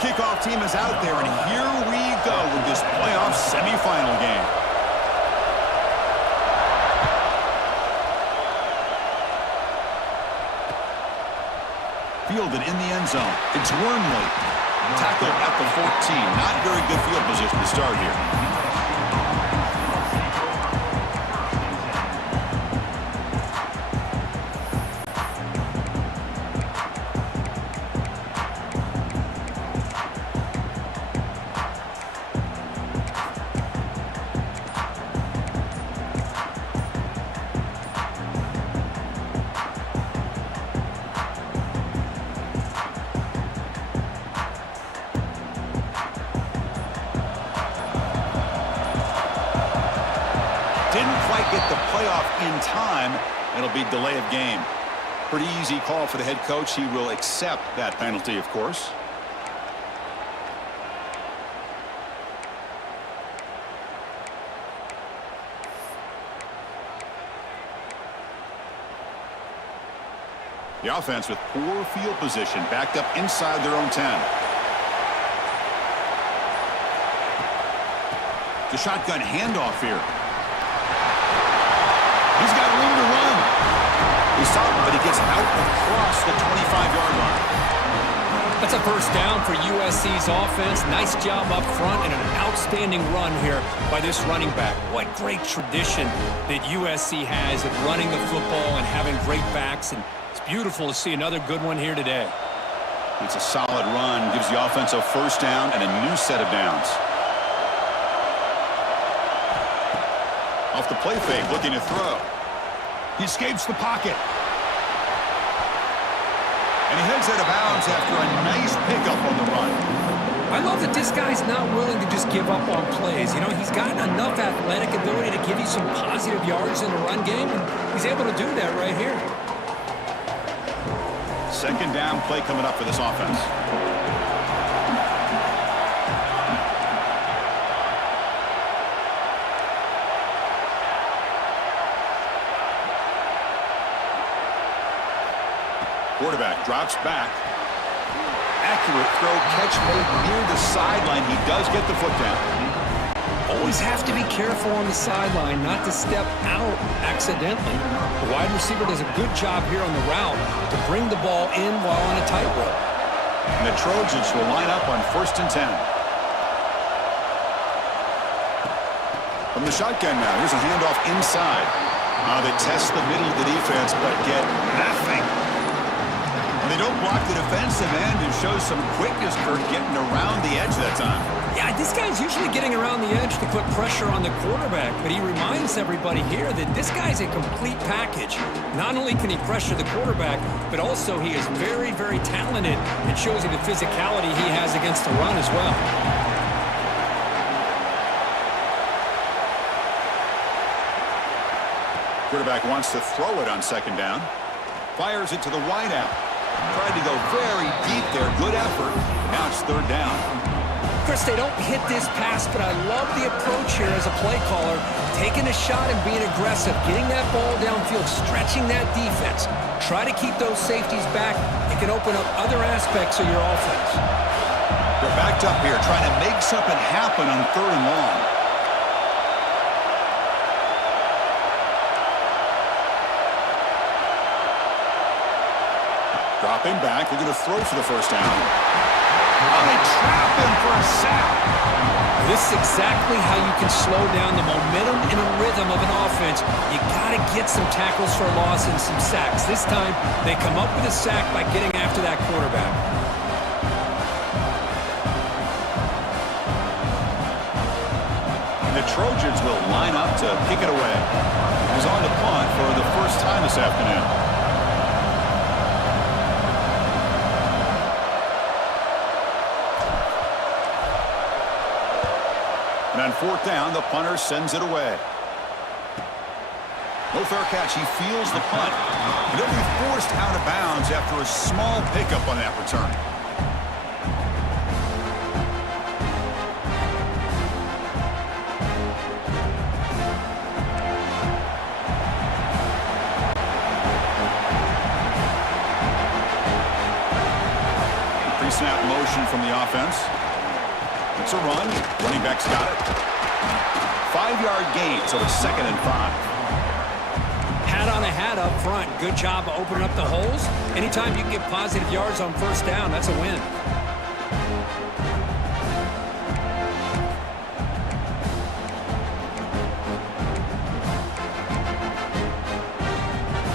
kickoff team is out there, and here we go with this playoff semifinal game. Fielded in the end zone. It's Wormley. Tackled at the 14. Not very good field position to start here. Didn't quite get the playoff in time. It'll be delay of game. Pretty easy call for the head coach. He will accept that penalty, of course. The offense with poor field position, backed up inside their own 10. The shotgun handoff here. He's got room to run. He's stopped, but he gets out across the 25-yard line. That's a first down for USC's offense. Nice job up front and an outstanding run here by this running back. What great tradition that USC has of running the football and having great backs. And it's beautiful to see another good one here today. It's a solid run. Gives the offense a first down and a new set of downs. Off the play fake, looking to throw. He escapes the pocket. And he heads out of bounds after a nice pickup on the run. I love that this guy's not willing to just give up on plays. You know, he's got enough athletic ability to give you some positive yards in the run game, and he's able to do that right here. Second down play coming up for this offense. Quarterback drops back. Accurate throw, catch made near the sideline. He does get the foot down. Always have to be careful on the sideline not to step out accidentally. The wide receiver does a good job here on the route to bring the ball in while on a tightrope. And the Trojans will line up on 1st and 10. From the shotgun now, here's a handoff inside. They test the middle of the defense, but get nothing. They don't block the defensive end and show some quickness, Kurt, getting around the edge that time. Yeah, this guy's usually getting around the edge to put pressure on the quarterback, but he reminds everybody here that this guy's a complete package. Not only can he pressure the quarterback, but also he is very, very talented and shows you the physicality he has against the run as well. Quarterback wants to throw it on second down. Fires it to the wideout. Tried to go very deep there. Good effort. Now it's third down. Chris, they don't hit this pass, but I love the approach here as a play caller. Taking a shot and being aggressive. Getting that ball downfield. Stretching that defense. Try to keep those safeties back. It can open up other aspects of your offense. They're backed up here trying to make something happen on third and long. Dropping back, looking to throw for the first down. Oh, they trap him for a sack. This is exactly how you can slow down the momentum and rhythm of an offense. You got to get some tackles for loss and some sacks. This time, they come up with a sack by getting after that quarterback. And the Trojans will line up to kick it away. He was on the punt for the first time this afternoon. And on fourth down, the punter sends it away. No fair catch. He feels the punt. He'll be forced out of bounds after a small pickup on that return. Pre-snap motion. motion from the offense. It's a run. Running back's got it. 5-yard gain, so it's 2nd and 5. Hat on a hat up front. Good job of opening up the holes. Anytime you can get positive yards on first down, that's a win.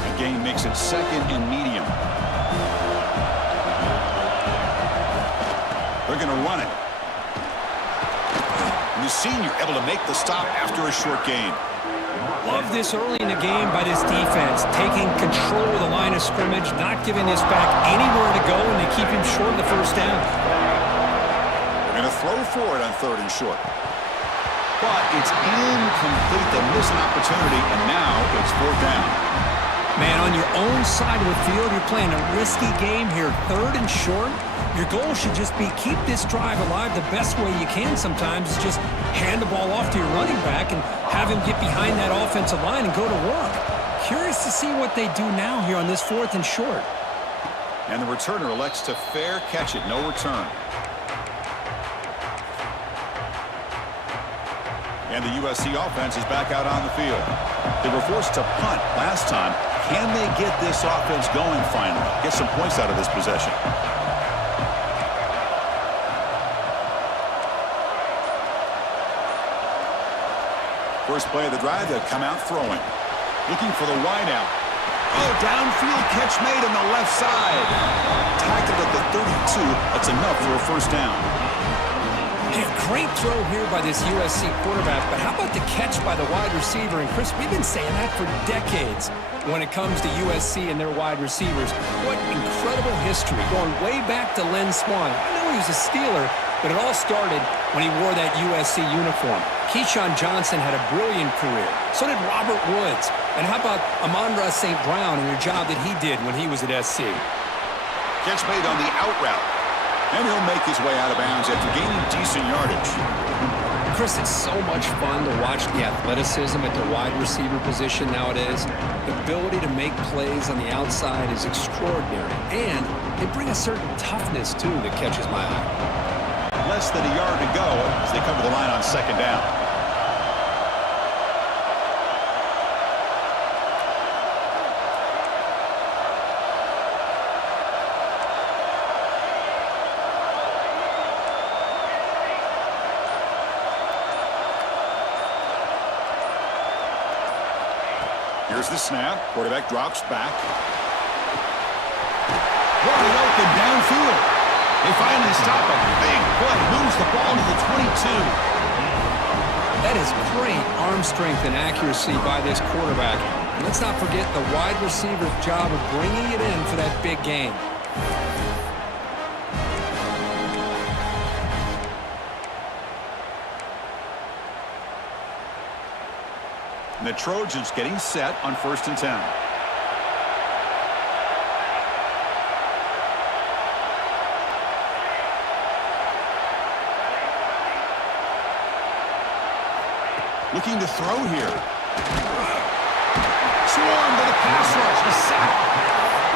The gain makes it 2nd and medium. They're going to run it. And the senior able to make the stop after a short gain. Love this early in the game by this defense, taking control of the line of scrimmage, not giving this back anywhere to go, and they keep him short of the first down. They're going to throw for it on 3rd and short. But it's incomplete. They miss an opportunity, and now it's 4th down. Man, on your own side of the field, you're playing a risky game here. 3rd and short. Your goal should just be keep this drive alive the best way you can sometimes is just hand the ball off to your running back and have him get behind that offensive line and go to work. Curious to see what they do now here on this 4th and short. And the returner elects to fair catch it. No return. And the USC offense is back out on the field. They were forced to punt last time. Can they get this offense going finally? Get some points out of this possession. First play of the drive, they'll come out throwing. Looking for the wideout. Oh, downfield catch made on the left side. Tackled at the 32. That's enough for a first down. Yeah, great throw here by this USC quarterback, but how about the catch by the wide receiver? And Chris, we've been saying that for decades when it comes to USC and their wide receivers. What incredible history, going way back to Len Swan. I know he was a Steeler, but it all started when he wore that USC uniform. Keyshawn Johnson had a brilliant career. So did Robert Woods. And how about Amon-Ra St. Brown and the job that he did when he was at SC? Catch made on the out route. And he'll make his way out of bounds after gaining decent yardage. Chris, it's so much fun to watch the athleticism at the wide receiver position nowadays. The ability to make plays on the outside is extraordinary. And they bring a certain toughness, too, that catches my eye. Less than a yard to go as they cover the line on 2nd down. Here's the snap. Quarterback drops back. Wide open downfield. They finally stop a big play. Moves the ball to the 22. That is great arm strength and accuracy by this quarterback. And let's not forget the wide receiver's job of bringing it in for that big gain. And the Trojans getting set on 1st and 10. Looking to throw here. Swarm to the pass rush. The sack.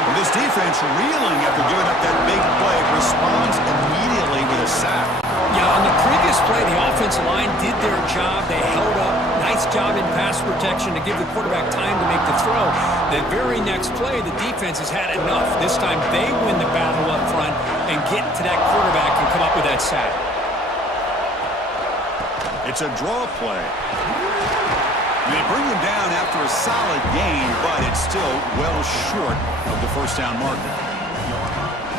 And this defense reeling after giving up that big play. Responds immediately with a sack. Yeah, on the previous play, the offensive line did their job. They held up. Nice job in pass protection to give the quarterback time to make the throw. The very next play, the defense has had enough. This time they win the battle up front and get to that quarterback and come up with that sack. It's a draw play. They bring him down after a solid gain, but it's still well short of the first down marker.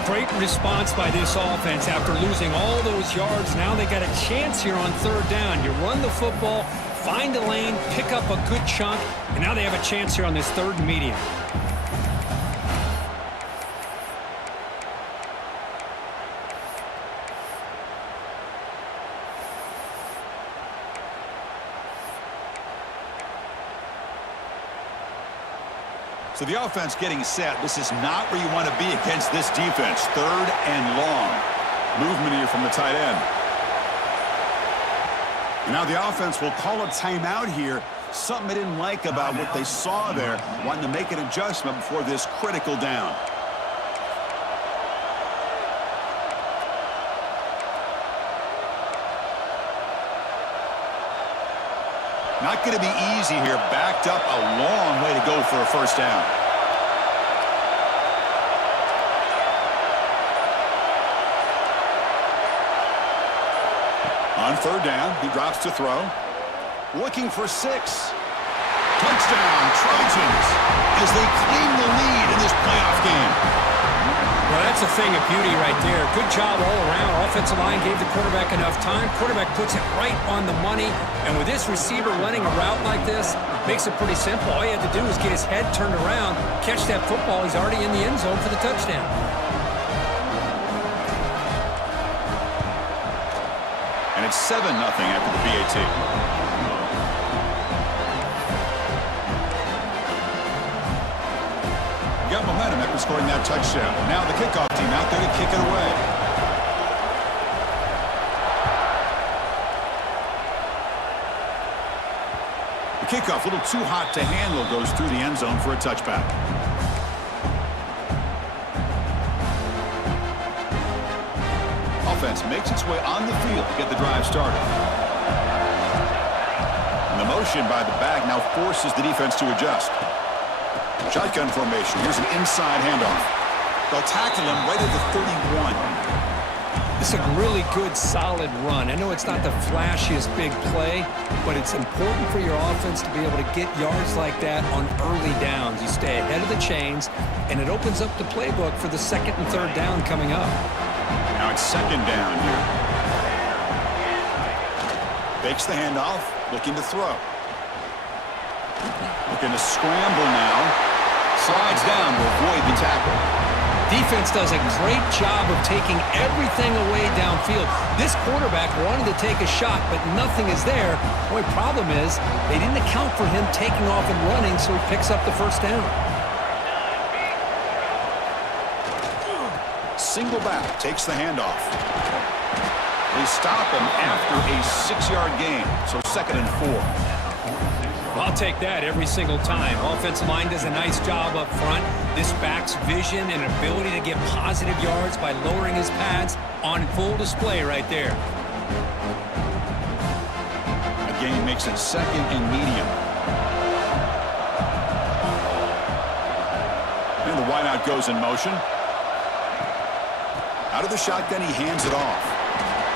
Great response by this offense after losing all those yards. Now they got a chance here on 3rd down. You run the football, find a lane, pick up a good chunk, and now they have a chance here on this 3rd and medium. So the offense getting set. This is not where you want to be against this defense. 3rd and long. Movement here from the tight end. And now the offense will call a timeout here. Something they didn't like about what they saw there. Wanting to make an adjustment before this critical down. Not going to be easy here. Backed up a long way to go for a first down. On third down, he drops to throw. Looking for 6. Touchdown, Trojans, as they claim the lead in this playoff game. Well, that's a thing of beauty right there. Good job all around. Offensive line gave the quarterback enough time. Quarterback puts it right on the money. And with this receiver running a route like this, makes it pretty simple. All you had to do was get his head turned around, catch that football. He's already in the end zone for the touchdown. And it's 7-0 after the PAT. Got momentum after scoring that touchdown. Now the kickoff team out there to kick it away. The kickoff, a little too hot to handle, goes through the end zone for a touchback. Offense makes its way on the field to get the drive started. And the motion by the back now forces the defense to adjust. Shotgun formation. Here's an inside handoff. They'll tackle him right at the 31. This is a really good, solid run. I know it's not the flashiest big play, but it's important for your offense to be able to get yards like that on early downs. You stay ahead of the chains, and it opens up the playbook for the second and third down coming up. Now it's second down here. Fakes the handoff, looking to throw. Looking to scramble now. Slides down to avoid the tackle. Defense does a great job of taking everything away downfield. This quarterback wanted to take a shot, but nothing is there. The only problem is they didn't account for him taking off and running, so he picks up the first down. Single back takes the handoff. They stop him after a 6-yard gain, so second and 4. I'll take that every single time. Offensive line does a nice job up front. This back's vision and ability to get positive yards by lowering his pads on full display right there. A gain makes it second and medium. And the wideout goes in motion. Out of the shotgun, he hands it off.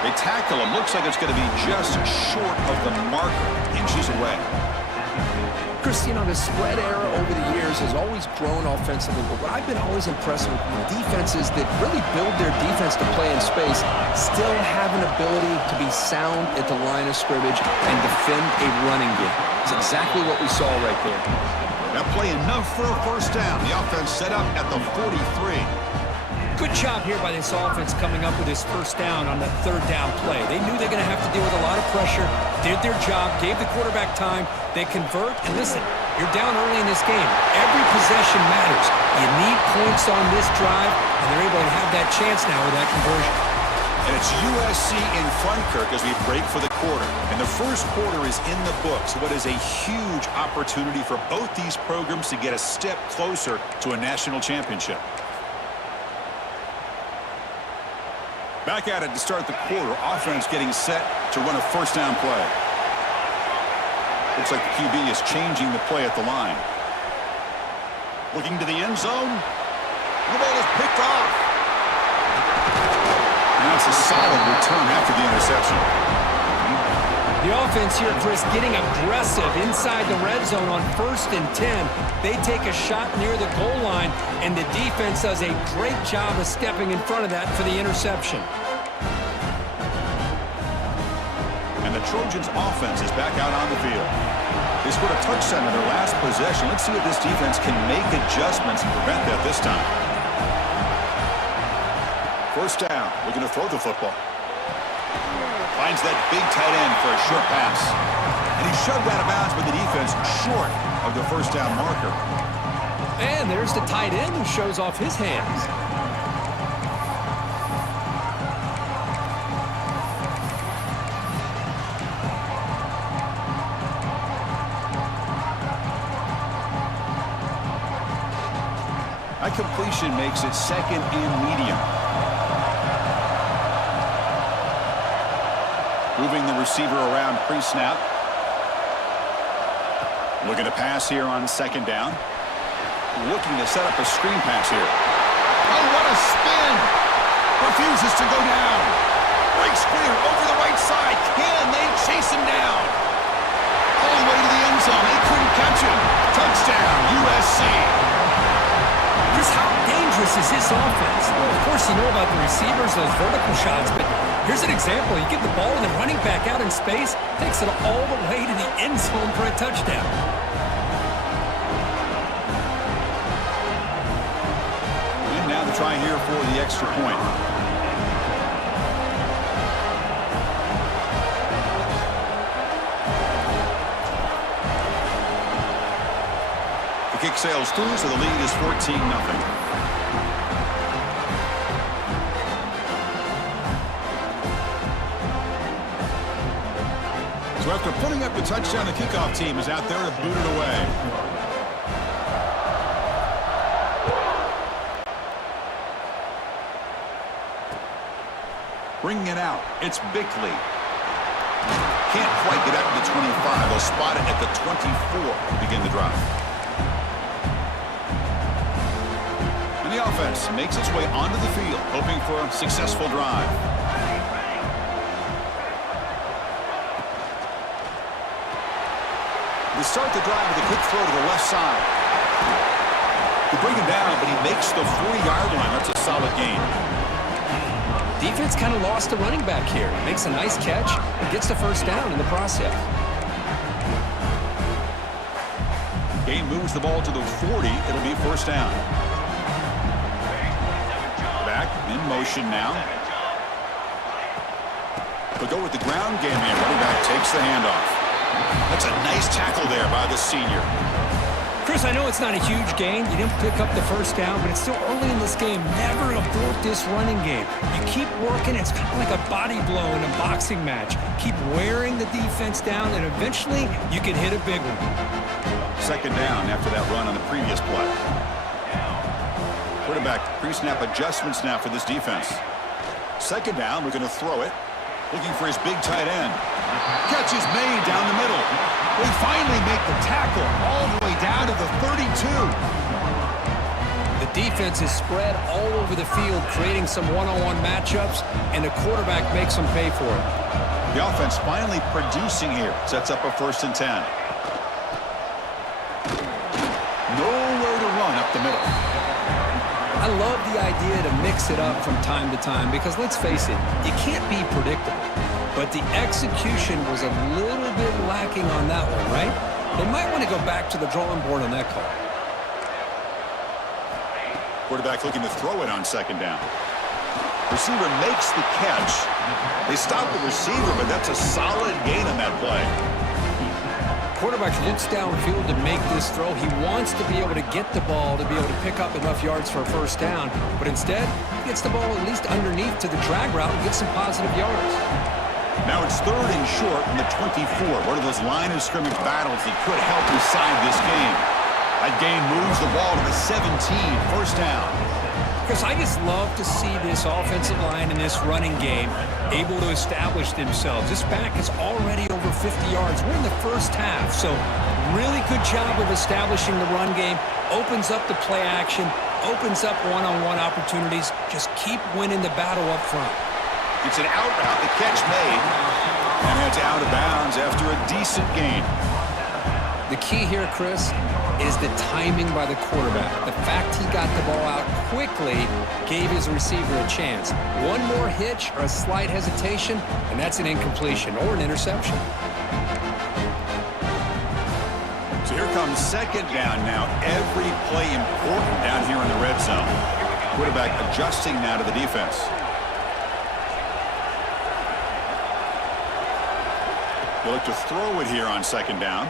They tackle him. Looks like it's going to be just short of the marker. Inches away. Chris, you know, the spread era over the years has always grown offensively, but what I've been always impressed with defenses that really build their defense to play in space still have an ability to be sound at the line of scrimmage and defend a running game. It's exactly what we saw right there. That play enough for a first down. The offense set up at the 43. Good job here by this offense coming up with his first down on that third down play. They knew they're going to have to deal with a lot of pressure, did their job, gave the quarterback time. They convert, and listen, you're down early in this game. Every possession matters. You need points on this drive, and they're able to have that chance now with that conversion. And it's USC in front, Kirk, as we break for the quarter. And the first quarter is in the books. What is a huge opportunity for both these programs to get a step closer to a national championship. Back at it to start the quarter. Offense getting set to run a first down play. Looks like the QB is changing the play at the line. Looking to the end zone. The ball is picked off. And that's a solid return after the interception. The offense here, Chris, getting aggressive inside the red zone on 1st and 10. They take a shot near the goal line, and the defense does a great job of stepping in front of that for the interception. And the Trojans' offense is back out on the field. They scored a touchdown in their last possession. Let's see if this defense can make adjustments and prevent that this time. First down, looking to throw the football. Finds that big tight end for a short pass. And he shoved out of bounds with the defense short of the first down marker. And there's the tight end who shows off his hands. That completion makes it second and medium. Moving the receiver around pre-snap. Looking to pass here on second down. Looking to set up a screen pass here. Oh, what a spin! Refuses to go down. Breaks clear over the right side. Can they chase him down? All the way to the end zone. They couldn't catch him. Touchdown, USC. Chris, how dangerous is this offense? Well, of course, you know about the receivers, those vertical shots, but here's an example. You get the ball and the running back out in space, takes it all the way to the end zone for a touchdown. And now the try here for the extra point. The kick sails through, so the lead is 14-0. So after putting up the touchdown, the kickoff team is out there to boot it away. Bringing it out, it's Bickley. Can't quite get out to the 25. They'll spot it at the 24 to begin the drive. And the offense makes its way onto the field, hoping for a successful drive. They start the drive with a quick throw to the left side. They bring him down, but he makes the 40-yard line. That's a solid gain. Defense kind of lost the running back here. Makes a nice catch and gets the first down in the process. Gain moves the ball to the 40. It'll be first down. Back in motion now. They'll go with the ground game here. Running back takes the handoff. That's a nice tackle there by the senior. Chris, I know it's not a huge gain. You didn't pick up the first down, but it's still early in this game. Never abort this running game. You keep working. It's kind of like a body blow in a boxing match. Keep wearing the defense down, and eventually you can hit a big one. Second down after that run on the previous play. Quarterback pre-snap adjustments now for this defense. Second down, we're going to throw it. Looking for his big tight end. Catch is made down the middle. They finally make the tackle all the way down to the 32. The defense is spread all over the field, creating some one-on-one matchups, and the quarterback makes them pay for it. The offense finally producing here. Sets up a 1st and 10. Nowhere to run up the middle. I love the idea to mix it up from time to time because, let's face it, you can't be predictable. But the execution was a little bit lacking on that one, right? They might want to go back to the drawing board on that call. Quarterback looking to throw it on second down. Receiver makes the catch. They stop the receiver, but that's a solid gain on that play. Quarterback looks downfield to make this throw. He wants to be able to get the ball to be able to pick up enough yards for a first down, but instead, he gets the ball at least underneath to the drag route and gets some positive yards. Now it's 3rd and short from the 24. One of those line of scrimmage battles that could help decide this game. That gain moves the ball to the 17, first down. Because I just love to see this offensive line in this running game able to establish themselves. This back is already over 50 yards. We're in the first half, so really good job of establishing the run game. Opens up the play action, opens up one-on-one opportunities. Just keep winning the battle up front. It's an out route, the catch made, and it's out of bounds after a decent gain. The key here, Chris, is the timing by the quarterback. The fact he got the ball out quickly gave his receiver a chance. One more hitch or a slight hesitation, and that's an incompletion or an interception. So here comes second down now. Every play important down here in the red zone. Quarterback adjusting now to the defense. He'll look to throw it here on second down.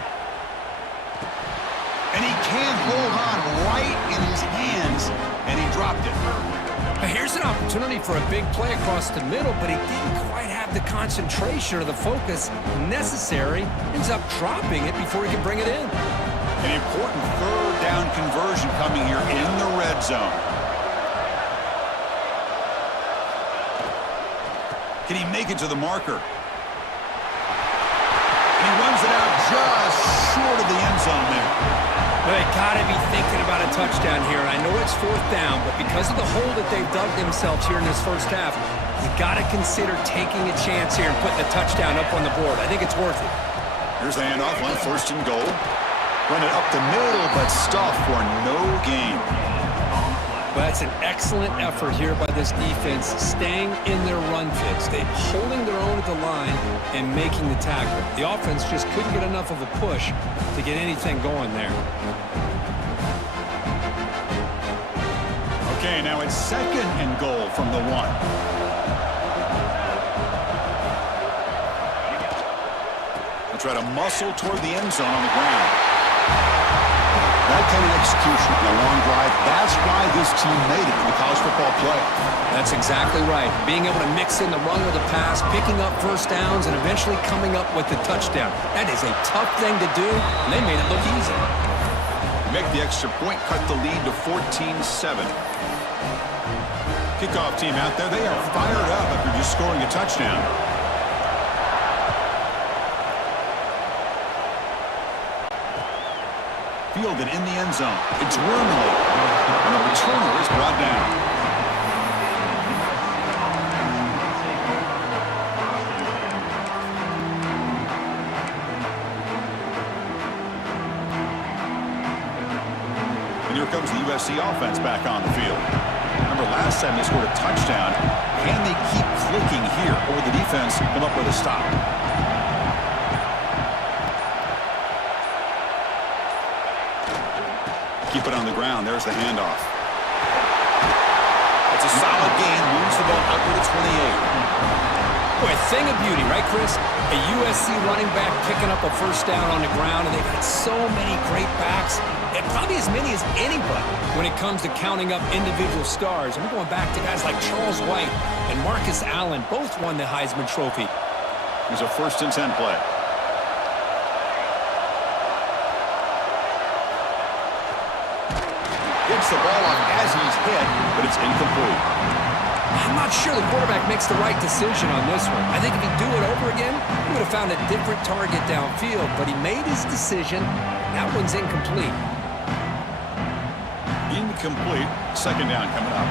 And he can't hold on right in his hands, and he dropped it. Now here's an opportunity for a big play across the middle, but he didn't quite have the concentration or the focus necessary. Ends up dropping it before he could bring it in. An important 3rd down conversion coming here in the red zone. Can he make it to the marker? And he runs it out just short of the end zone there. Well, they got to be thinking about a touchdown here. And I know it's fourth down, but because of the hole that they've dug themselves here in this first half, you got to consider taking a chance here and putting the touchdown up on the board. I think it's worth it. Here's the handoff on first and goal. Run it up the middle, but stuffed for no gain. Well, that's an excellent effort here by this defense, staying in their run fits. They're holding their own at the line and making the tackle. The offense just couldn't get enough of a push to get anything going there. Okay, now it's second and goal from the 1. They'll try to muscle toward the end zone on the ground. That kind of execution in a long drive, that's why this team made it in the college football playoff. That's exactly right. Being able to mix in the run with the pass, picking up first downs, and eventually coming up with the touchdown. That is a tough thing to do, and they made it look easy. Make the extra point, cut the lead to 14-7. Kickoff team out there, they are fired up after just scoring a touchdown. Fielded in the end zone. It's Wormley. And the returner is brought down. And here comes the USC offense back on the field. Remember last time they scored a touchdown. Can they keep clicking here? Or will the defense come up with a stop? Keep it on the ground. There's the handoff. It's a solid gain. Moves the ball up to the 28. Boy, a thing of beauty, right, Chris? A USC running back picking up a first down on the ground, and they've got so many great backs, and probably as many as anybody when it comes to counting up individual stars. I'm going back to guys like Charles White and Marcus Allen. Both won the Heisman Trophy. Here's a 1st and 10 play. Gets the ball off as he's hit, but it's incomplete. I'm not sure the quarterback makes the right decision on this one. I think if he'd do it over again, he would have found a different target downfield, but he made his decision. That one's incomplete. Incomplete. Second down coming up.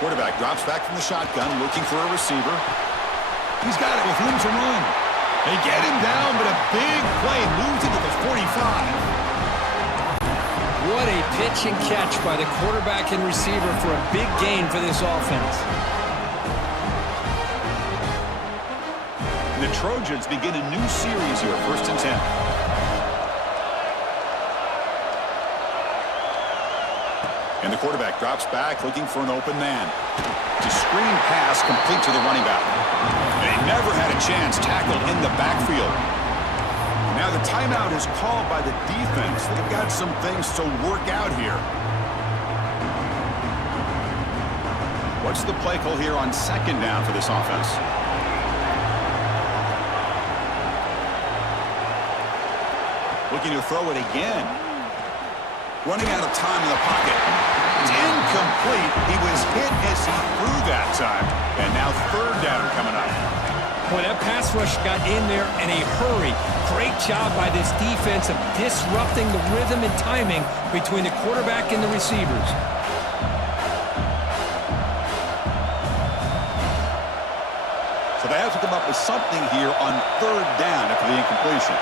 Quarterback drops back from the shotgun, looking for a receiver. He's got it with room to run. They get him down, but a big play moves into the 45. What a pitch and catch by the quarterback and receiver for a big gain for this offense. And the Trojans begin a new series here, 1st and 10. And the quarterback drops back, looking for an open man. It's a screen pass complete to the running back. They never had a chance, tackled in the backfield. Now the timeout is called by the defense. They've got some things to work out here. What's the play call here on second down for this offense? Looking to throw it again. Running out of time in the pocket. It's incomplete. He was hit as he threw that time. And now 3rd down coming up. Boy, that pass rush got in there in a hurry. Great job by this defense of disrupting the rhythm and timing between the quarterback and the receivers. So they have to come up with something here on 3rd down after the incompletion.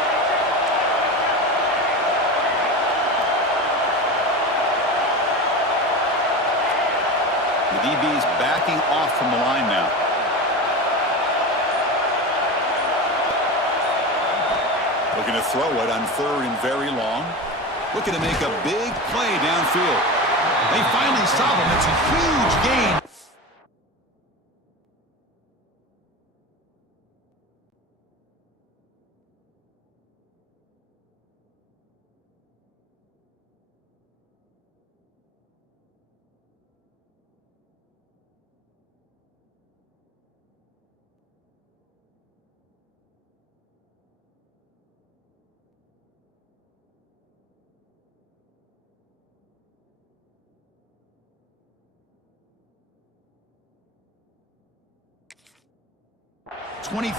The DB's backing off from the line now. Looking to throw it on 3rd and very long. Looking to make a big play downfield. They finally stop him. It's a huge gain. 23.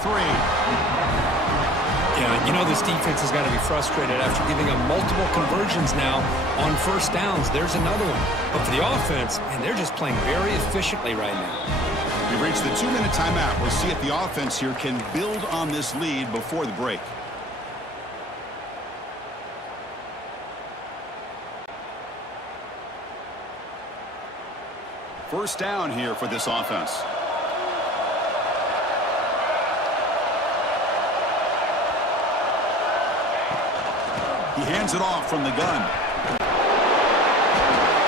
Yeah, you know this defense has got to be frustrated after giving up multiple conversions now on first downs. There's another one. But for the offense, man, they're just playing very efficiently right now. We've reached the 2-minute timeout. We'll see if the offense here can build on this lead before the break. First down here for this offense. He hands it off from the gun.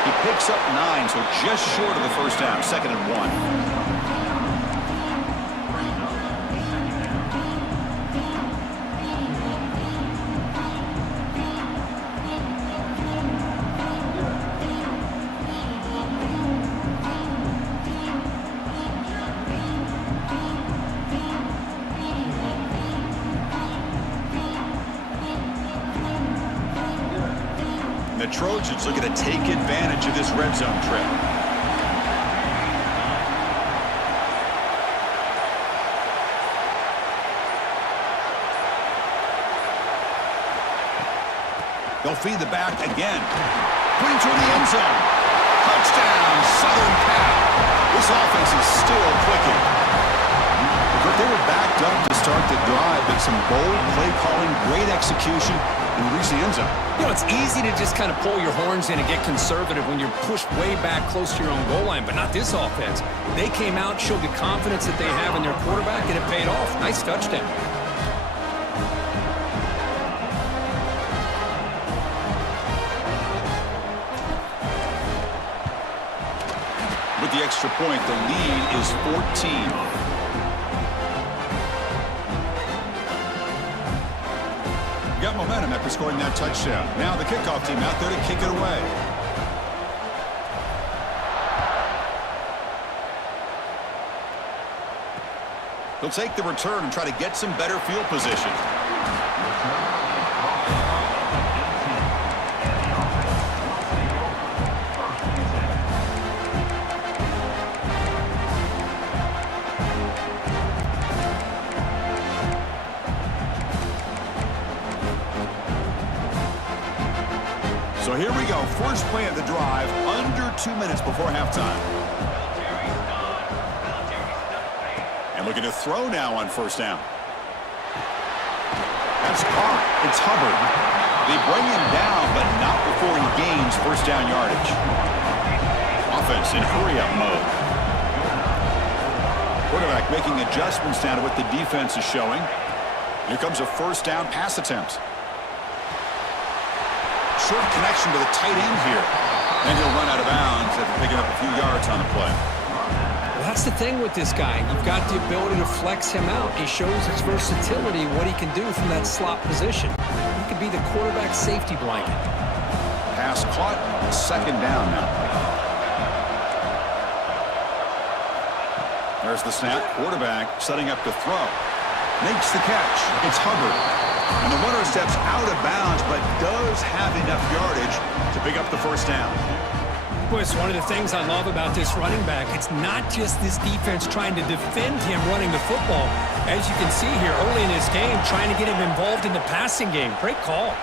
He picks up 9, so just short of the first down. 2nd and 1. The Trojans looking to take advantage of this red zone trip. They'll feed the back again. Putting toward the end zone. Touchdown, Southern Cal. This offense is still clicking. But they were backed up to start the drive, but some bold play calling, great execution, and reach the end zone. You know, it's easy to just kind of pull your horns in and get conservative when you're pushed way back close to your own goal line, but not this offense. They came out, showed the confidence that they have in their quarterback, and it paid off. Nice touchdown. With the extra point, the lead is 14. Got momentum after scoring that touchdown. Now the kickoff team out there to kick it away. They'll take the return and try to get some better field position. So here we go. First play of the drive, under 2 minutes before halftime. And looking to throw now on first down. That's caught. It's Hubbard. They bring him down, but not before he gains first down yardage. Offense in hurry-up mode. Quarterback making adjustments now to what the defense is showing. Here comes a first down pass attempt. Short connection to the tight end here. Then he'll run out of bounds after picking up a few yards on the play. Well, that's the thing with this guy. You've got the ability to flex him out. He shows his versatility, what he can do from that slot position. He could be the quarterback safety blanket. Pass caught. 2nd down now. There's the snap. Quarterback setting up to throw. Makes the catch. It's Hubbard. And the runner steps out of bounds, but does have enough yardage to pick up the first down. Boy, it's one of the things I love about this running back. It's not just this defense trying to defend him running the football. As you can see here early in this game, trying to get him involved in the passing game. Great call.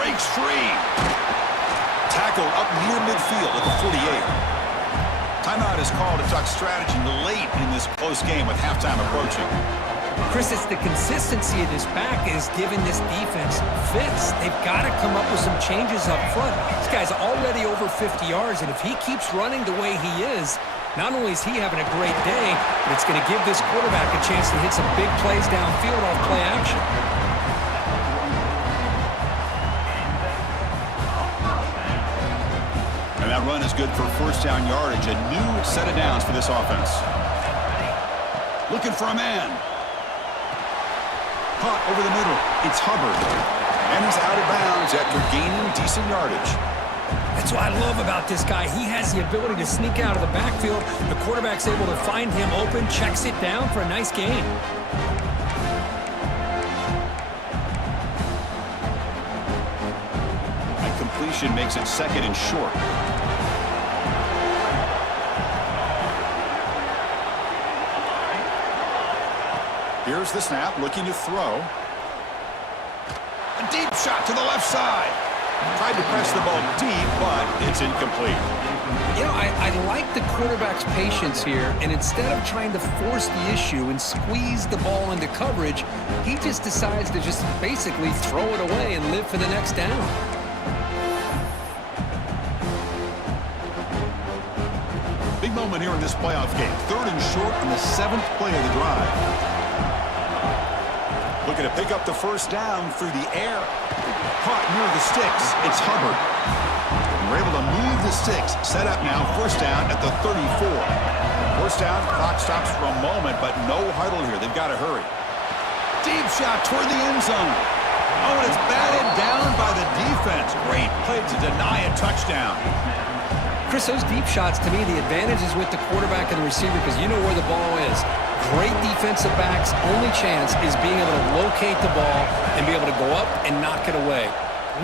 Breaks free. Tackle up near midfield at the 48. Timeout is called to talk strategy late in this close game with halftime approaching. Chris, it's the consistency of this back is giving this defense fits. They've got to come up with some changes up front. This guy's already over 50 yards, and if he keeps running the way he is, not only is he having a great day, but it's going to give this quarterback a chance to hit some big plays downfield off play action. And that run is good for first down yardage. A new set of downs for this offense. Looking for a man. Caught over the middle. It's Hubbard. And he's out of bounds after gaining decent yardage. That's what I love about this guy. He has the ability to sneak out of the backfield. The quarterback's able to find him open, checks it down for a nice gain. That completion makes it 2nd and short. Here's the snap, looking to throw. A deep shot to the left side. Tried to press the ball deep, but it's incomplete. You know, I like the quarterback's patience here, and instead of trying to force the issue and squeeze the ball into coverage, he just decides to just basically throw it away and live for the next down. Big moment here in this playoff game. 3rd and short on the 7th play of the drive. Looking to pick up the first down through the air. Caught near the sticks. It's Hubbard. We're able to move the sticks. Set up now. First down at the 34. First down. Clock stops for a moment, but no huddle here. They've got to hurry. Deep shot toward the end zone. Oh, and it's batted down by the defense. Great play to deny a touchdown. Chris, those deep shots, to me, the advantage is with the quarterback and the receiver because you know where the ball is. Great defensive backs' only chance is being able to locate the ball and be able to go up and knock it away.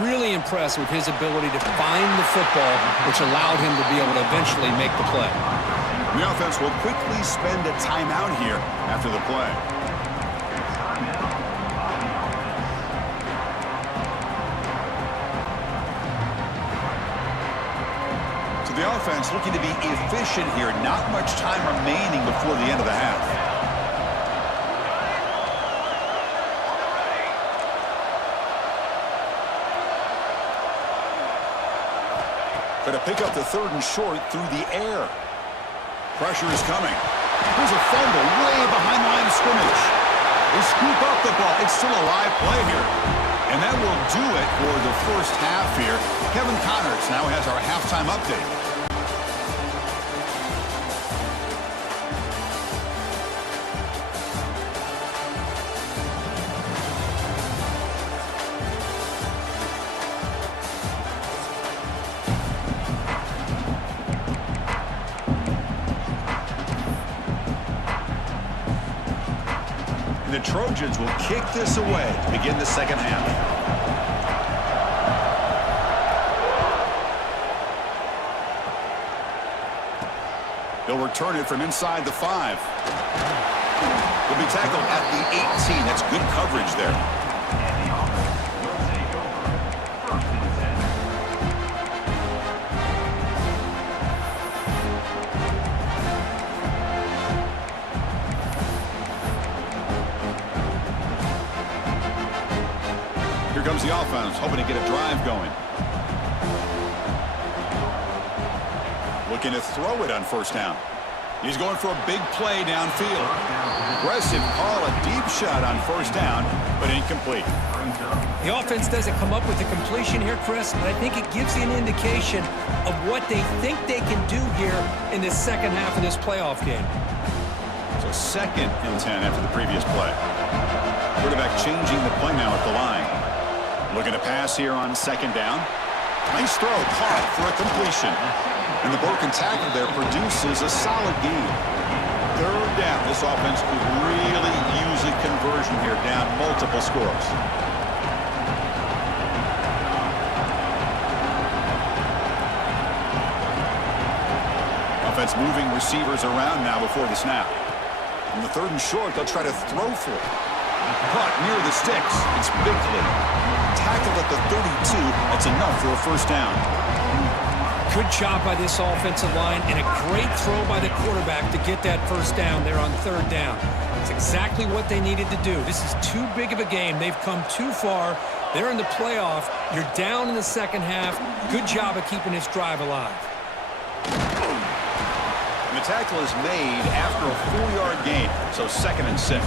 Really impressed with his ability to find the football, which allowed him to be able to eventually make the play. The offense will quickly spend a timeout here after the play. The offense looking to be efficient here. Not much time remaining before the end of the half. Going to pick up the 3rd and short through the air. Pressure is coming. There's a fumble way behind the line of scrimmage. They scoop up the ball. It's still a live play here. And that will do it for the first half here. Kevin Connors now has our halftime update. The Trojans will kick this away to begin the second half. They'll return it from inside the 5. They'll be tackled at the 18. That's good coverage there. Here comes the offense, hoping to get a drive going. Looking to throw it on first down. He's going for a big play downfield. Aggressive call, a deep shot on first down, but incomplete. The offense doesn't come up with the completion here, Chris, but I think it gives you an indication of what they think they can do here in the second half of this playoff game. So 2nd and 10 after the previous play. Quarterback changing the play now at the line. Looking to pass here on 2nd down. Nice throw, caught for a completion. And the broken tackle there produces a solid gain. 3rd down. This offense could really use a conversion here, down multiple scores. Offense moving receivers around now before the snap. On the 3rd and short, they'll try to throw for it. Caught near the sticks. It's Bickley. Tackled at the 32. That's enough for a first down. Good job by this offensive line and a great throw by the quarterback to get that first down there on 3rd down. It's exactly what they needed to do. This is too big of a game. They've come too far. They're in the playoff. You're down in the second half. Good job of keeping this drive alive. And the tackle is made after a 4-yard gain, so 2nd and 6.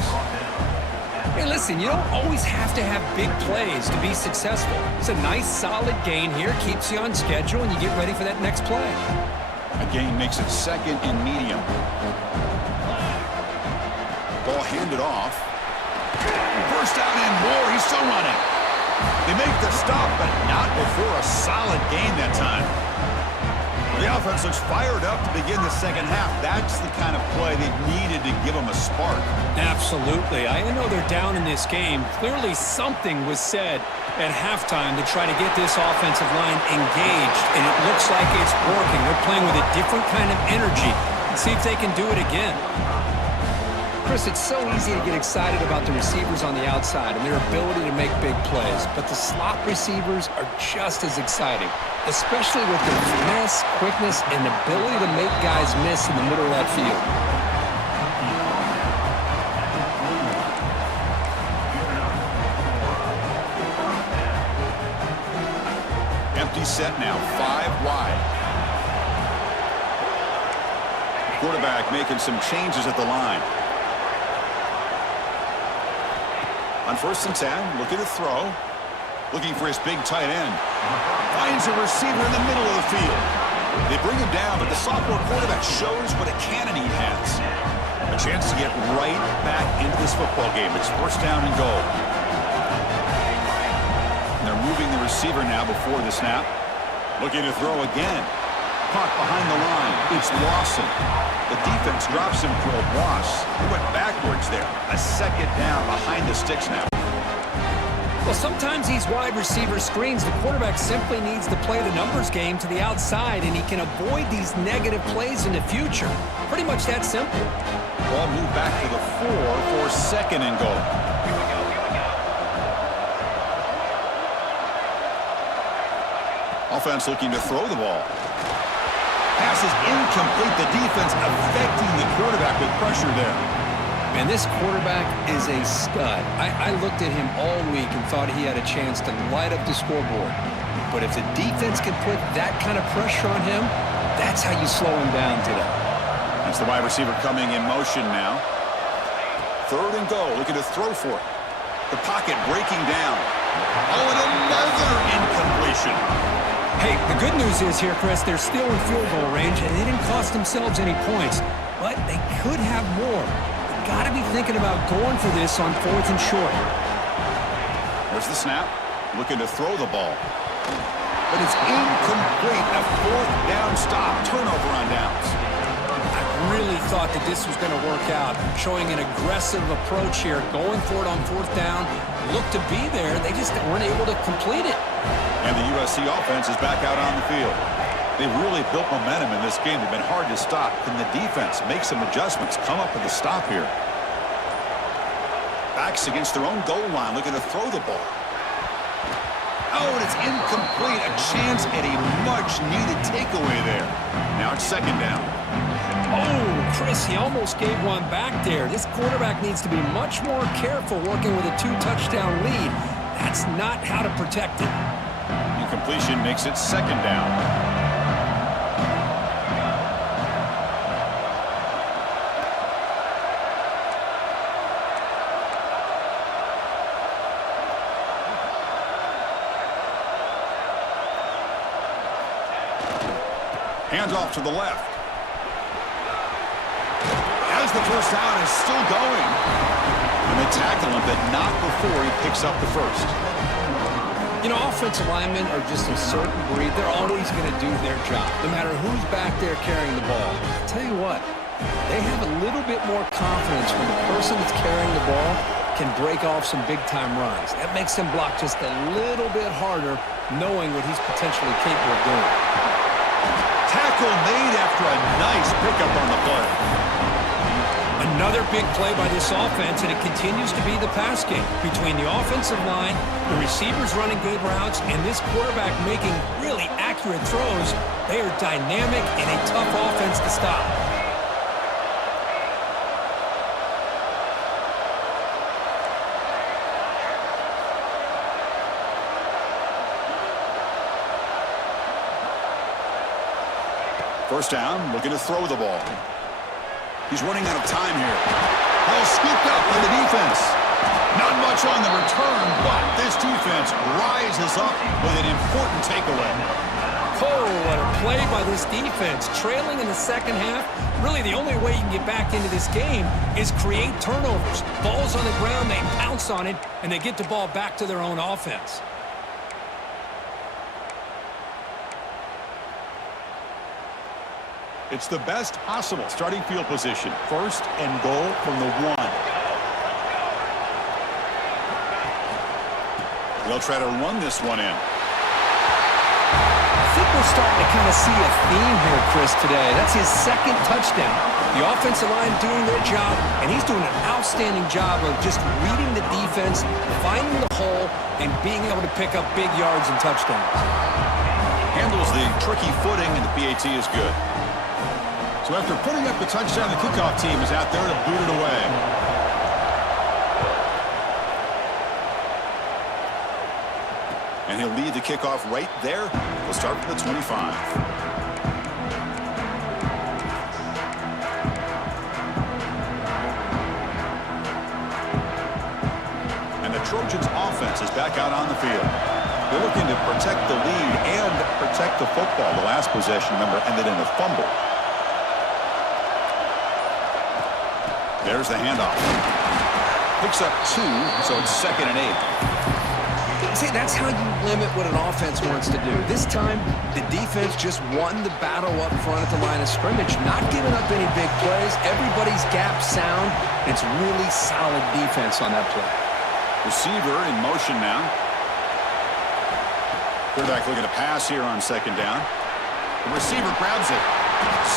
Hey, listen, you don't always have to have big plays to be successful. It's a nice, solid gain here. Keeps you on schedule, and you get ready for that next play. A gain makes it 2nd and medium. Ball handed off. First down and more. He's still running. They make the stop, but not before a solid gain that time. The offense looks fired up to begin the second half. That's the kind of play they needed to give them a spark. Absolutely. I know they're down in this game. Clearly something was said at halftime to try to get this offensive line engaged, and it looks like it's working. They're playing with a different kind of energy. Let's see if they can do it again. Chris, it's so easy to get excited about the receivers on the outside and their ability to make big plays, but the slot receivers are just as exciting, especially with their finesse, quickness, and ability to make guys miss in the middle of that field. Empty set now, 5 wide. Quarterback making some changes at the line. On 1st and 10, looking to throw. Looking for his big tight end. Finds a receiver in the middle of the field. They bring him down, but the sophomore quarterback shows what a cannon he has. A chance to get right back into this football game. It's 1st down and goal. And they're moving the receiver now before the snap. Looking to throw again. Caught behind the line. It's Lawson. The defense drops him for a loss. He went backwards there. A 2nd down behind the sticks now. Well, sometimes these wide receiver screens, the quarterback simply needs to play the numbers game to the outside, and he can avoid these negative plays in the future. Pretty much that simple. Ball moved back to the 4 for 2nd and goal. Offense looking to throw the ball. Pass is incomplete. The defense affecting the quarterback with pressure there. And this quarterback is a stud. I looked at him all week and thought he had a chance to light up the scoreboard. But if the defense can put that kind of pressure on him, that's how you slow him down today. That's the wide receiver coming in motion now. 3rd and goal, looking to throw for it. The pocket breaking down. Oh, and another incompletion. Hey, the good news is here, Chris, they're still in field goal range, and they didn't cost themselves any points. But they could have more. They've got to be thinking about going for this on 4th and short. There's the snap. Looking to throw the ball. But it's incomplete. A 4th down stop. Turnover on downs. I really thought that this was going to work out, showing an aggressive approach here, going for it on 4th down. Looked to be there. They just weren't able to complete it. And the USC offense is back out on the field. They've really built momentum in this game. They've been hard to stop. Can the defense make some adjustments? Come up with a stop here. Backs against their own goal line, looking to throw the ball. Oh, and it's incomplete. A chance at a much-needed takeaway there. Now it's 2nd down. Oh, Chris, he almost gave one back there. This quarterback needs to be much more careful working with a 2-touchdown lead. That's not how to protect it. Incompletion makes it 2nd down. Hands off to the left. As the 1st down is still going. And they tackle him, but not before he picks up the 1st. You know, offensive linemen are just a certain breed. They're always going to do their job, no matter who's back there carrying the ball. I'll tell you what, they have a little bit more confidence when the person that's carrying the ball can break off some big-time runs. That makes them block just a little bit harder, knowing what he's potentially capable of doing. Tackle made after a nice pickup on the play. Another big play by this offense, and it continues to be the pass game between the offensive line, the receivers running good routes, and this quarterback making really accurate throws. They are dynamic and a tough offense to stop. First down, looking to throw the ball. He's running out of time here. Ball scooped up by the defense. Not much on the return, but this defense rises up with an important takeaway. Oh, what a play by this defense. Trailing in the 2nd half, really the only way you can get back into this game is create turnovers. Ball's on the ground, they pounce on it, and they get the ball back to their own offense. It's the best possible starting field position. 1st and goal from the 1. They'll try to run this one in. I think we're starting to kind of see a theme here, Chris, today. That's his 2nd touchdown. The offensive line doing their job, and he's doing an outstanding job of just reading the defense, finding the hole, and being able to pick up big yards and touchdowns. Handles the tricky footing, and the PAT is good. So after putting up the touchdown, the kickoff team is out there to boot it away. And he'll lead the kickoff right there. We'll start from the 25. And the Trojans offense is back out on the field. They're looking to protect the lead and protect the football. The last possession, remember, ended in a fumble. There's the handoff. Picks up 2, so it's 2nd and 8. See, that's how you limit what an offense wants to do. This time, the defense just won the battle up front at the line of scrimmage, not giving up any big plays. Everybody's gap sound. It's really solid defense on that play. Receiver in motion now. Quarterback looking to pass here on 2nd down. The receiver grabs it.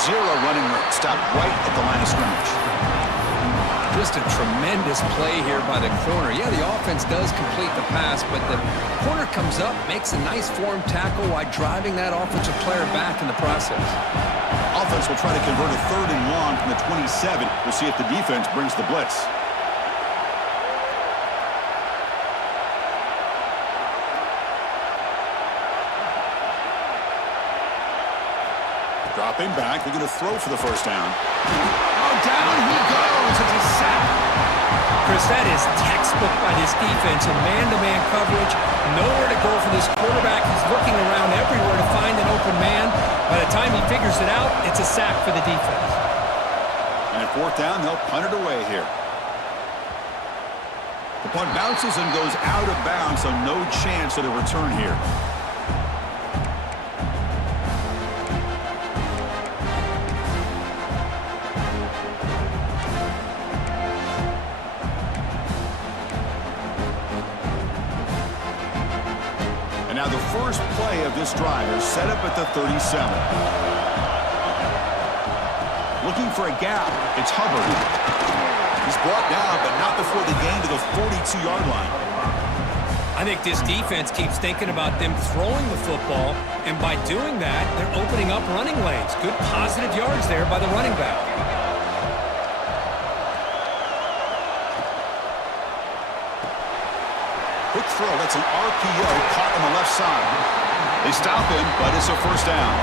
0 running room. Stopped right at the line of scrimmage. Just a tremendous play here by the corner. Yeah, the offense does complete the pass, but the corner comes up, makes a nice form tackle while driving that offensive player back in the process. Offense will try to convert a 3rd and long from the 27. We'll see if the defense brings the blitz. Dropping back, they're going to throw for the 1st down. Oh, down he goes. It's a sack. Chris, that is textbook by this defense in man-to-man coverage. Nowhere to go for this quarterback. He's looking around everywhere to find an open man. By the time he figures it out, it's a sack for the defense. And at 4th down, they'll punt it away here. The punt bounces and goes out of bounds, so no chance at a return here. Now the first play of this drive is set up at the 37. Looking for a gap. It's Hubbard. He's brought down, but not before the gain to the 42-yard line. I think this defense keeps thinking about them throwing the football, and by doing that, they're opening up running lanes. Good positive yards there by the running back. Quick throw, that's an RPO caught on the left side. They stop him, but it's a 1st down.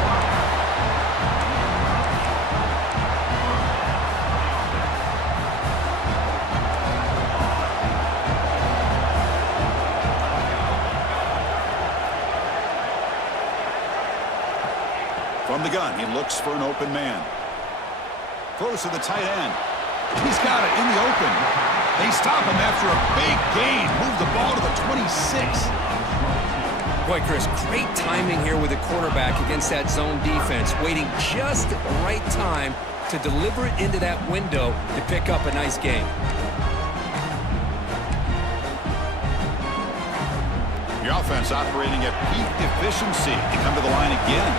From the gun, he looks for an open man. Throws to the tight end. He's got it in the open. They stop him after a big gain. Move the ball to the 26. Boy, Chris, great timing here with the quarterback against that zone defense, waiting just at the right time to deliver it into that window to pick up a nice gain. The offense operating at peak efficiency. They come to the line again.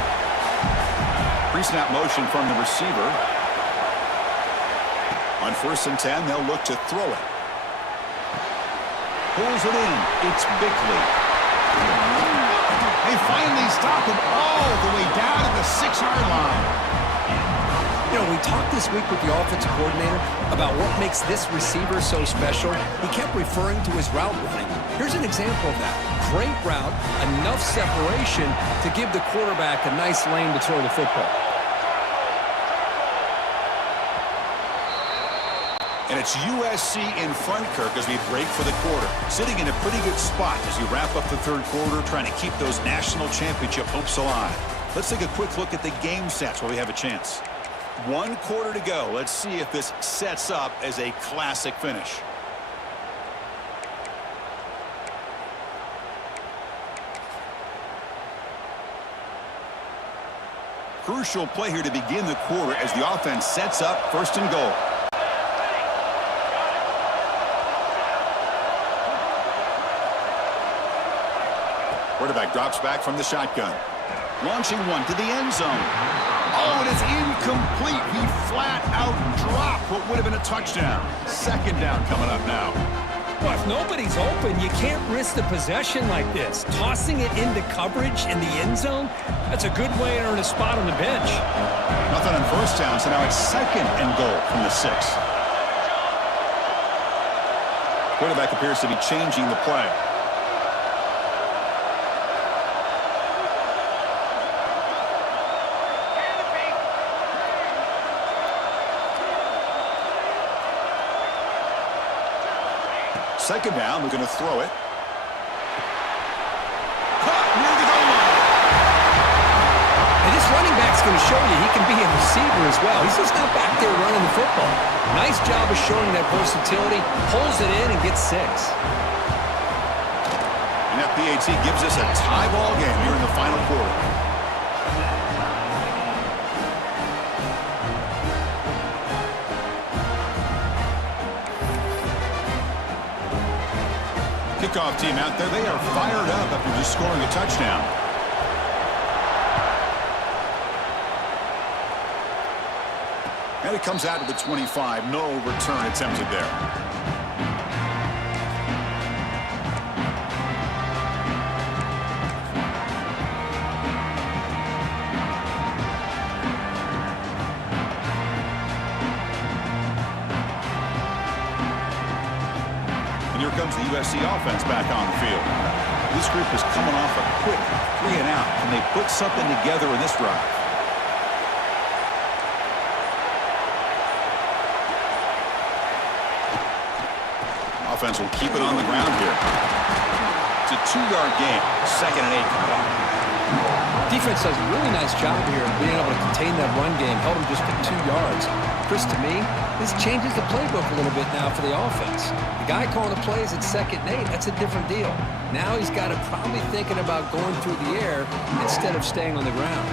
Pre-snap motion from the receiver. On 1st and 10, they'll look to throw it. Pulls it in. It's Bickley. They finally stop him all the way down to the 6-yard line. You know, we talked this week with the offensive coordinator about what makes this receiver so special. He kept referring to his route running. Here's an example of that. Great route, enough separation to give the quarterback a nice lane to throw the football. And it's USC in front, Kirk, as we break for the quarter. Sitting in a pretty good spot as you wrap up the 3rd quarter, trying to keep those national championship hopes alive. Let's take a quick look at the game stats while we have a chance. 1 quarter to go. Let's see if this sets up as a classic finish. Crucial play here to begin the quarter as the offense sets up 1st and goal. Quarterback drops back from the shotgun. Launching one to the end zone. Oh, and it's incomplete. He flat out dropped what would have been a touchdown. Second down coming up now. Well, if nobody's open, you can't risk the possession like this. Tossing it into coverage in the end zone, that's a good way to earn a spot on the bench. Nothing on first down, so now it's second and goal from the 6. Quarterback appears to be changing the play. Second down, we're going to throw it. Caught near the goal line. And this running back's going to show you he can be a receiver as well. He's just not back there running the football. Nice job of showing that versatility. Pulls it in and gets 6. And that PAT gives us a tie ball game here in the final quarter. Kickoff team out there. They are fired up after just scoring a touchdown. And it comes out to the 25. No return attempted there. Here comes the USC offense back on the field. This group is coming off a quick 3 and out. Can they put something together in this drive? Offense will keep it on the ground here. It's a 2-yard gain. Second and 8 coming up. Defense does a really nice job here of being able to contain that run game. Held him just at 2 yards. Chris, to me, this changes the playbook a little bit now for the offense. The guy calling the plays at second and 8, that's a different deal. Now he's got to probably thinking about going through the air instead of staying on the ground.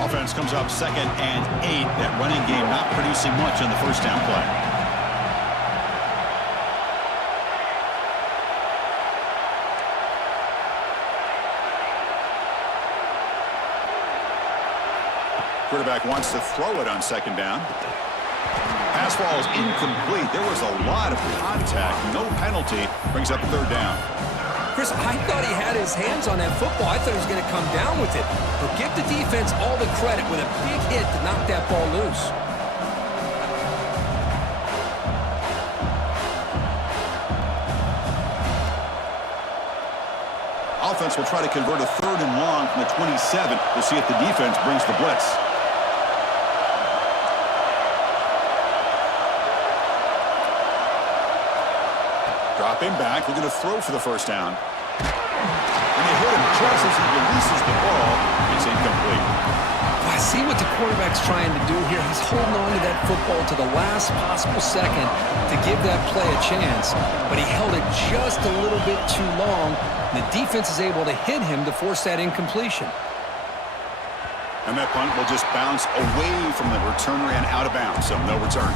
Offense comes up second and 8. That running game not producing much on the first down play. Quarterback wants to throw it on second down. Pass ball is incomplete. There was a lot of contact. No penalty. Brings up third down. Chris, I thought he had his hands on that football. I thought he was going to come down with it. But give the defense all the credit with a big hit to knock that ball loose. Offense will try to convert a third and long from the 27. We'll see if the defense brings the blitz. Dropping back, we're going to throw for the first down. And they hit him just as he releases the ball. It's incomplete. I see what the quarterback's trying to do here. He's holding on to that football to the last possible second to give that play a chance. But he held it just a little bit too long. The defense is able to hit him to force that incompletion. And that punt will just bounce away from the returner and out of bounds, so no return.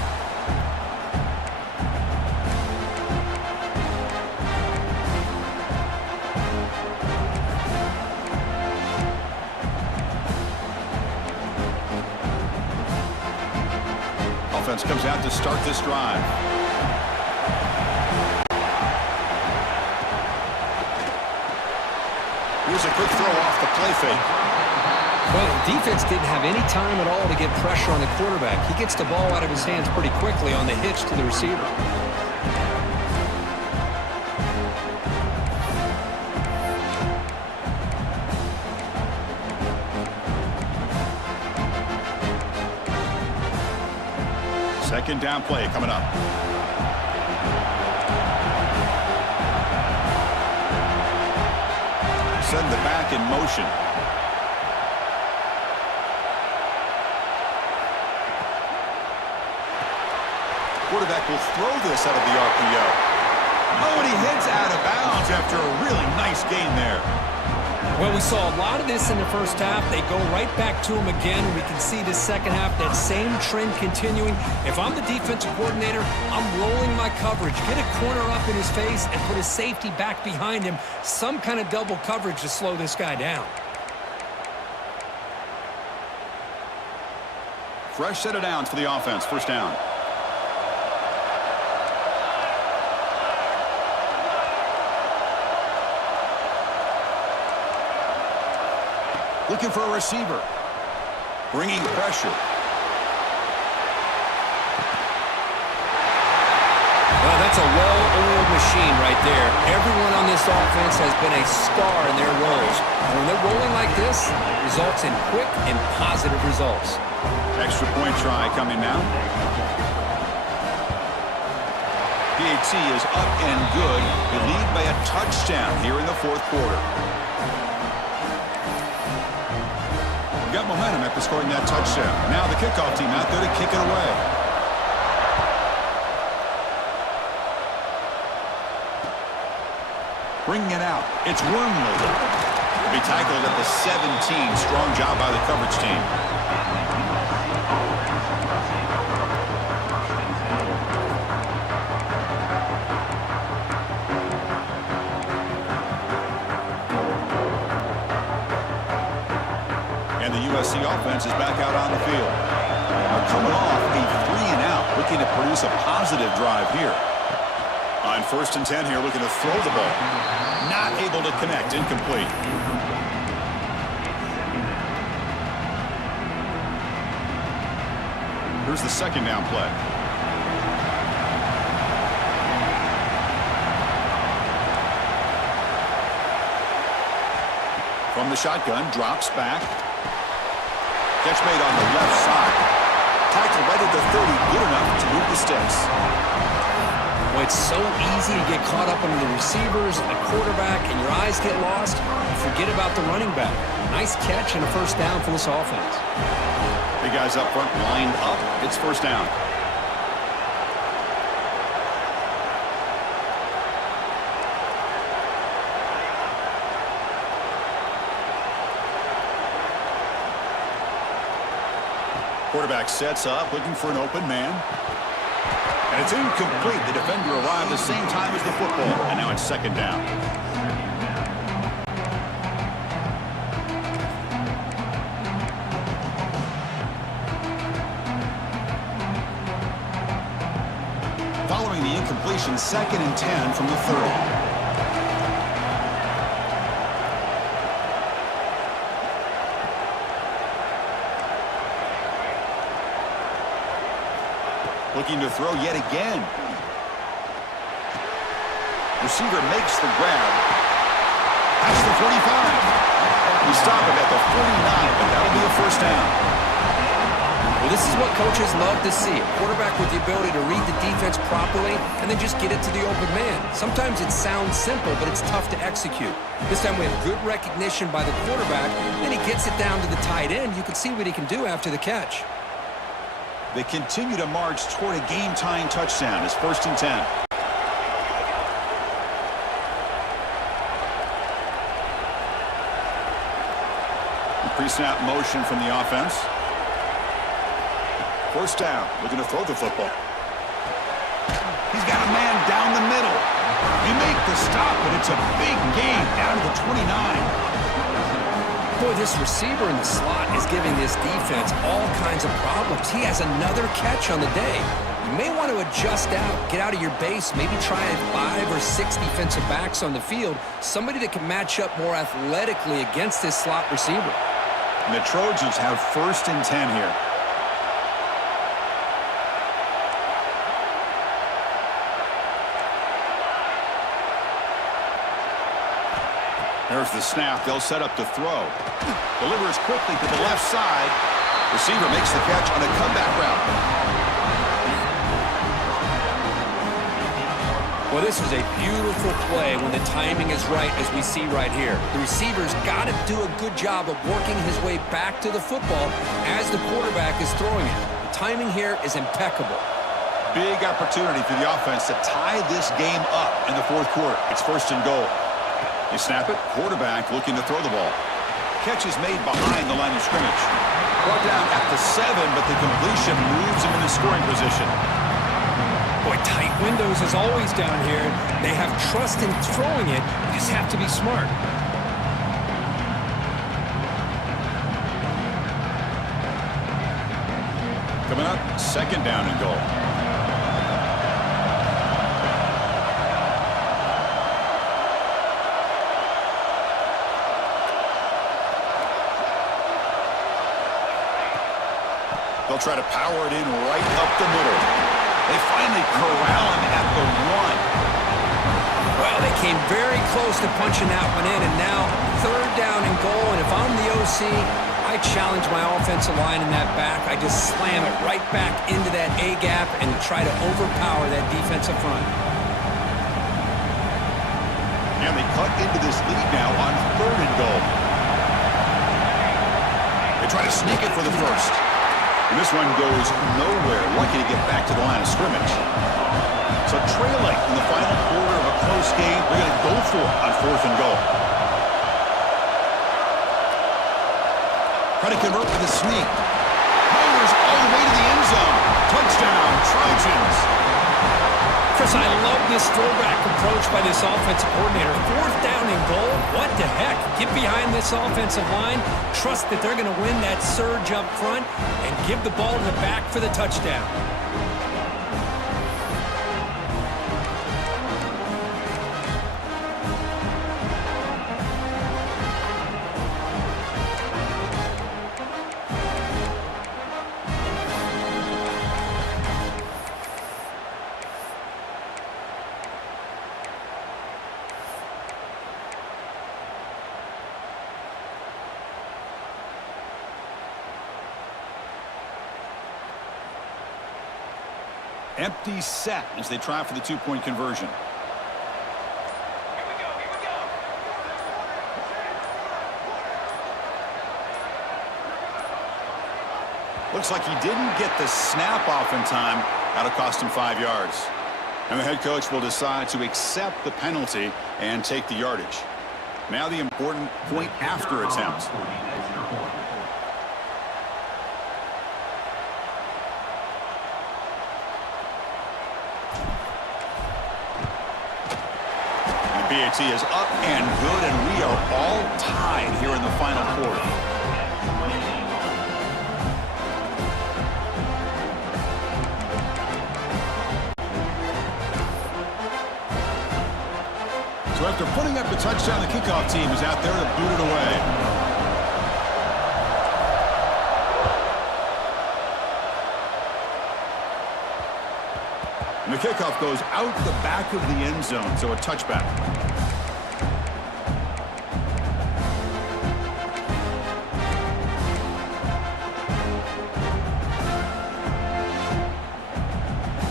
Offense comes out to start this drive. Here's a quick throw off the play fake. Well, the defense didn't have any time at all to get pressure on the quarterback. He gets the ball out of his hands pretty quickly on the hitch to the receiver. Second down play coming up. Send the back in motion. Quarterback will throw this out of the RPO. Oh, and he heads out of bounds after a really nice gain there. Well, we saw a lot of this in the first half. They go right back to him again. We can see the second half, that same trend continuing. If I'm the defensive coordinator, I'm rolling my coverage. Get a corner up in his face and put his safety back behind him. Some kind of double coverage to slow this guy down. Fresh set of downs for the offense. First down. Looking for a receiver. Bringing pressure. Well, that's a well-oiled machine right there. Everyone on this offense has been a star in their roles. And when they're rolling like this, it results in quick and positive results. Extra point try coming now. PAT is up and good. They lead by a touchdown here in the fourth quarter. Got momentum after scoring that touchdown. Now the kickoff team out there to kick it away. Bringing it out. It's Wormley. Will be tackled at the 17. Strong job by the coverage team. And the USC offense is back out on the field. They're coming off a 3-and-out, looking to produce a positive drive here. On 1st and 10 here, looking to throw the ball. Not able to connect, incomplete. Here's the second down play. From the shotgun, drops back. Catch made on the left side. Tackle right at the 30, good enough to move the sticks. Well, it's so easy to get caught up under the receivers and the quarterback, and your eyes get lost. You forget about the running back. Nice catch and a first down for this offense. The guys up front lined up. It's first down. Quarterback sets up, looking for an open man. And it's incomplete. The defender arrived the same time as the football. And now it's second down. Following the incompletion, 2nd and 10 from the 30. Looking to throw yet again. Receiver makes the grab. That's the 45. We stop him at the 49, but that'll be a first down. Well, this is what coaches love to see. A quarterback with the ability to read the defense properly and then just get it to the open man. Sometimes it sounds simple, but it's tough to execute. This time we have good recognition by the quarterback, then he gets it down to the tight end. You can see what he can do after the catch. They continue to march toward a game-tying touchdown. It's 1st and 10. Pre-snap motion from the offense. First down, looking to throw the football. He's got a man down the middle. You make the stop, but it's a big gain down to the 29. Boy, this receiver in the slot is giving this defense all kinds of problems. He has another catch on the day. You may want to adjust out, get out of your base, maybe try 5 or 6 defensive backs on the field, somebody that can match up more athletically against this slot receiver. And the Trojans have 1st and 10 here. There's the snap. They'll set up to throw. Delivers quickly to the left side. Receiver makes the catch on a comeback route. Well, this is a beautiful play when the timing is right, as we see right here. The receiver's got to do a good job of working his way back to the football as the quarterback is throwing it. The timing here is impeccable. Big opportunity for the offense to tie this game up in the fourth quarter. It's 1st and goal. You snap it, quarterback looking to throw the ball. Catch is made behind the line of scrimmage. Brought down at the 7, but the completion moves him into scoring position. Boy, tight windows as always down here. They have trust in throwing it. You just have to be smart. Coming up, 2nd down and goal. They'll try to power it in right up the middle. They finally corral him at the 1. Well, they came very close to punching that one in, and now 3rd down and goal. And if I'm the OC, I challenge my offensive line in that back. I just slam it right back into that A-gap and try to overpower that defensive front. And they cut into this lead now on 3rd and goal. They try to sneak it for the 1st. And this one goes nowhere. Lucky to get back to the line of scrimmage. So trailing in the final quarter of a close game, they're going to go for it on 4th and goal. Try to convert with a sneak. Powers all the way to the end zone. Touchdown, Trojans. Chris, I love this throwback approach by this offensive coordinator. 4th down and goal? What the heck? Get behind this offensive line. Trust that they're going to win that surge up front and give the ball to the back for the touchdown. Empty set as they try for the 2-point conversion. Looks like he didn't get the snap off in time. That'll cost him 5 yards. And the head coach will decide to accept the penalty and take the yardage. Now the important point after attempt. PAT is up and good, and we are all tied here in the final quarter. So after putting up the touchdown, the kickoff team is out there to boot it away. And the kickoff goes out the back of the end zone, so a touchback.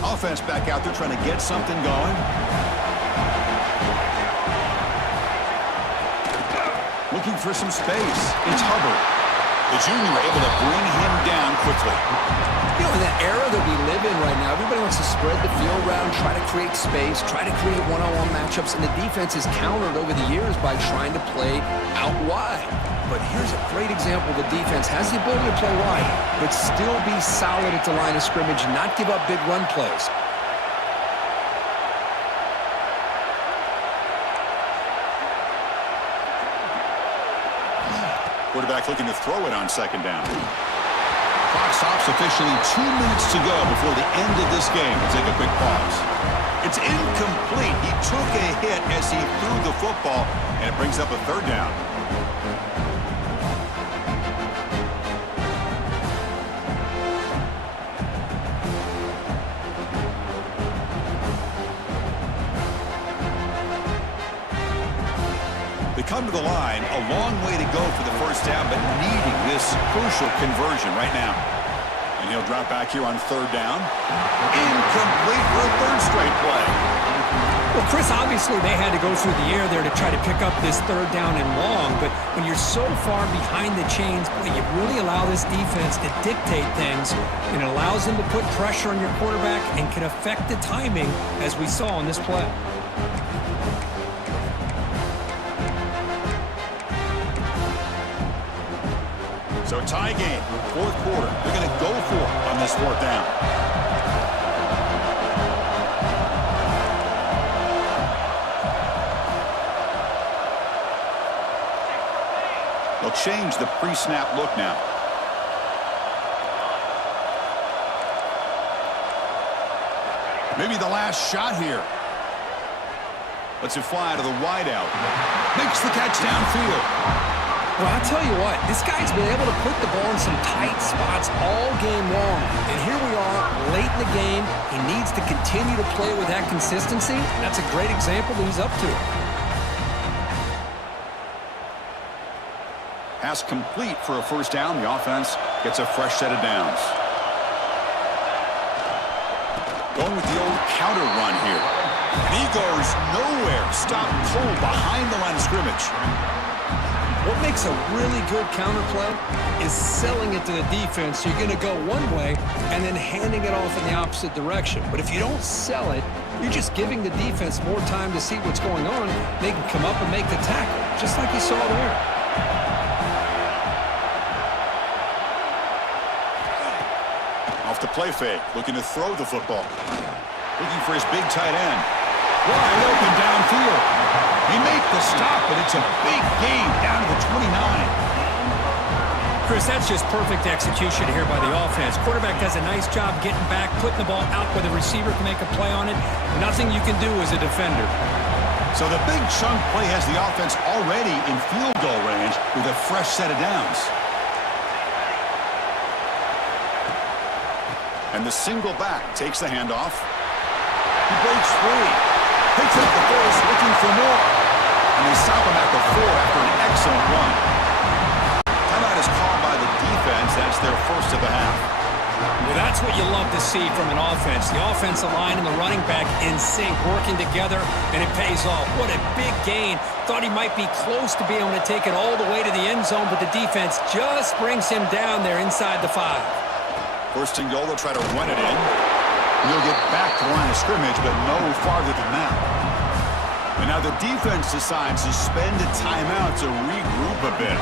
Offense back out there trying to get something going. Looking for some space. It's Hubbard. The junior able to bring him down quickly. You know, in that era that we live in right now, everybody wants to spread the field around, try to create space, try to create one-on-one matchups, and the defense is countered over the years by trying to play out wide. But here's a great example. The defense has the ability to play wide, but still be solid at the line of scrimmage, not give up big run plays. Quarterback looking to throw it on 2nd down. Clock stops officially 2 minutes to go before the end of this game. We'll take a quick pause. It's incomplete. He took a hit as he threw the football, and it brings up a 3rd down. They come to the line, a long way to go for the 1st down, but needing this crucial conversion right now. And he'll drop back here on 3rd down. Incomplete for a 3rd straight play. Well, Chris, obviously they had to go through the air there to try to pick up this 3rd down and long, but when you're so far behind the chains, boy, you really allow this defense to dictate things, and it allows them to put pressure on your quarterback and can affect the timing, as we saw on this play. So tie game, fourth quarter. They're going to go for it on this fourth down. They'll change the pre-snap look now. Maybe the last shot here. Lets it fly to the wideout. Makes the catch downfield. Well, I'll tell you what, this guy's been able to put the ball in some tight spots all game long. And here we are, late in the game. He needs to continue to play with that consistency. That's a great example that he's up to. Pass complete for a first down. The offense gets a fresh set of downs. Going with the old counter run here. And he goes nowhere. Stopped cold behind the line of scrimmage. What makes a really good counter play is selling it to the defense. You're going to go one way and then handing it off in the opposite direction. But if you don't sell it, you're just giving the defense more time to see what's going on. They can come up and make the tackle, just like you saw there. Off the play fake, looking to throw the football. Looking for his big tight end. Wide open downfield. He made the stop, but it's a big gain down to the 29. Chris, that's just perfect execution here by the offense. Quarterback does a nice job getting back, putting the ball out where the receiver can make a play on it. Nothing you can do as a defender. So the big chunk play has the offense already in field goal range with a fresh set of downs. And the single back takes the handoff. He breaks free. Picks up the force, looking for more. And they stop him at the 4 after an excellent run. Timeout is called by the defense. That's their first of the half. Well, that's what you love to see from an offense. The offensive line and the running back in sync, working together, and it pays off. What a big gain. Thought he might be close to being able to take it all the way to the end zone, but the defense just brings him down there inside the 5. First and goal, they'll try to run it in. He'll get back to the line of scrimmage, but no farther than that. And now the defense decides to spend a timeout to regroup a bit.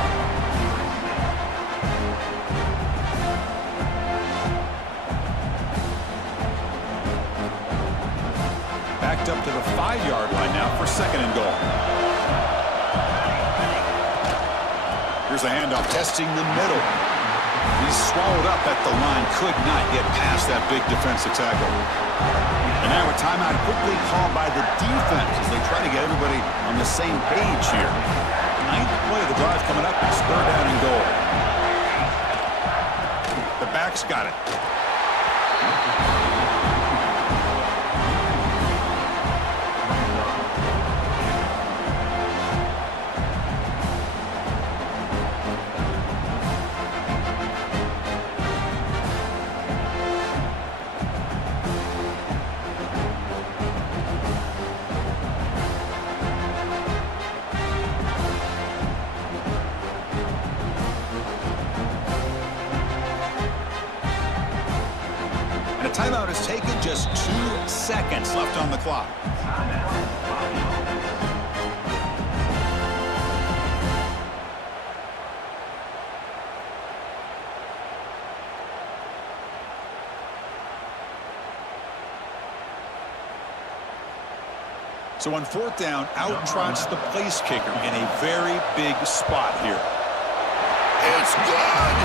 Backed up to the 5-yard line now for second and goal. Here's the handoff, testing the middle. He's swallowed up at the line, could not get past that big defensive tackle. And now a timeout quickly called by the defense as they try to get everybody on the same page here. 9th play of the drive coming up, it's third down and goal. The back's got it. Timeout is taken, just 2 seconds left on the clock. So on fourth down, out trots the place kicker in a very big spot here. It's good!